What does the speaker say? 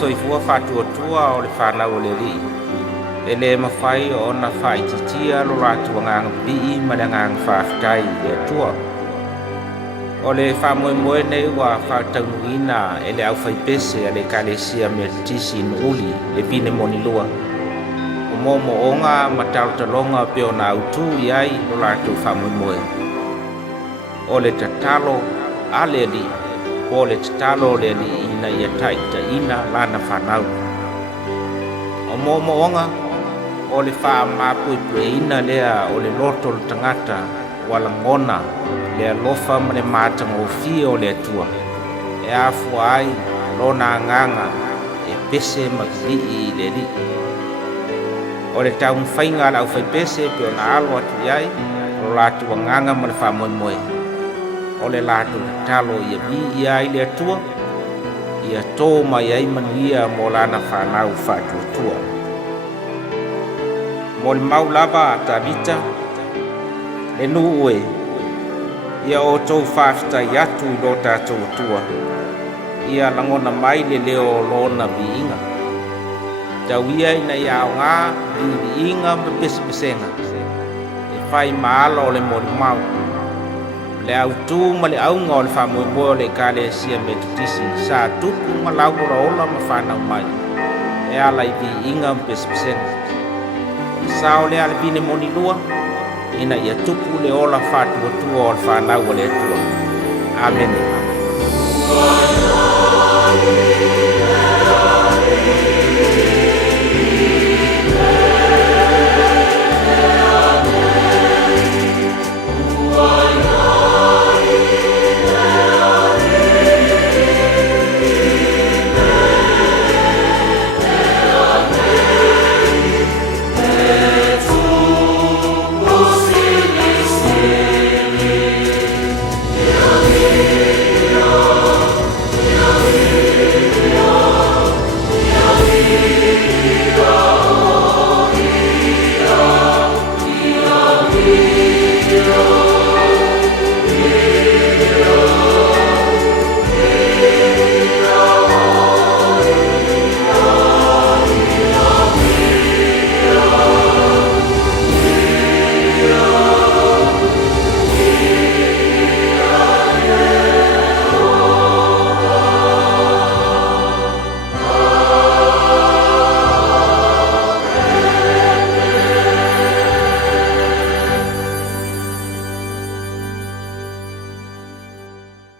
soifua fatuatua o le fanau o le alii e lē mafai o ona faititia lo latou agaga pili'i ma le agaga faafetai i le atua o le faamoemoe nei ua faataunuina e le ʻaufaipese a le ekalesia metodisi inu'uli le pinemonilua o mo'omo'oga ma talotaloga pe ona autū i ai lo latou faamoemoe o le tatalo a le alii o le tatalo o le alii ina ia taʻitaʻina lana fanau o mo'omo'oga o le faamapuepueina lea o le loto o le tagata ua lagona le alofa ma le matagofia o le atua e afua ai lona agaga e pese ma pili'i i le alii o le taumafaiga a le ʻaufaipese pe ona alo atu i ai lo latou agaga ma le faamoemoe o le latou tatalo ia mi'i ai le atua ia tō mai ai manuia mo lana fanau faatuatua mo le mau lava a talita le nuu e ia outou faafetai atu i lo tatou atua ia lagona mai le leo o lona viiga tauia ina ia aogā viiviiga ma pesepesega e fai maala o le molimau le autū ma le auga o le faamoemoe o le ekalesia metodisi sa tupu ma laulaola ma fanau mai e ala i viiga ma pesepesega sa o lea le pinemonilua ina ia tupu le ola faatuatua o le fanau o le atua amene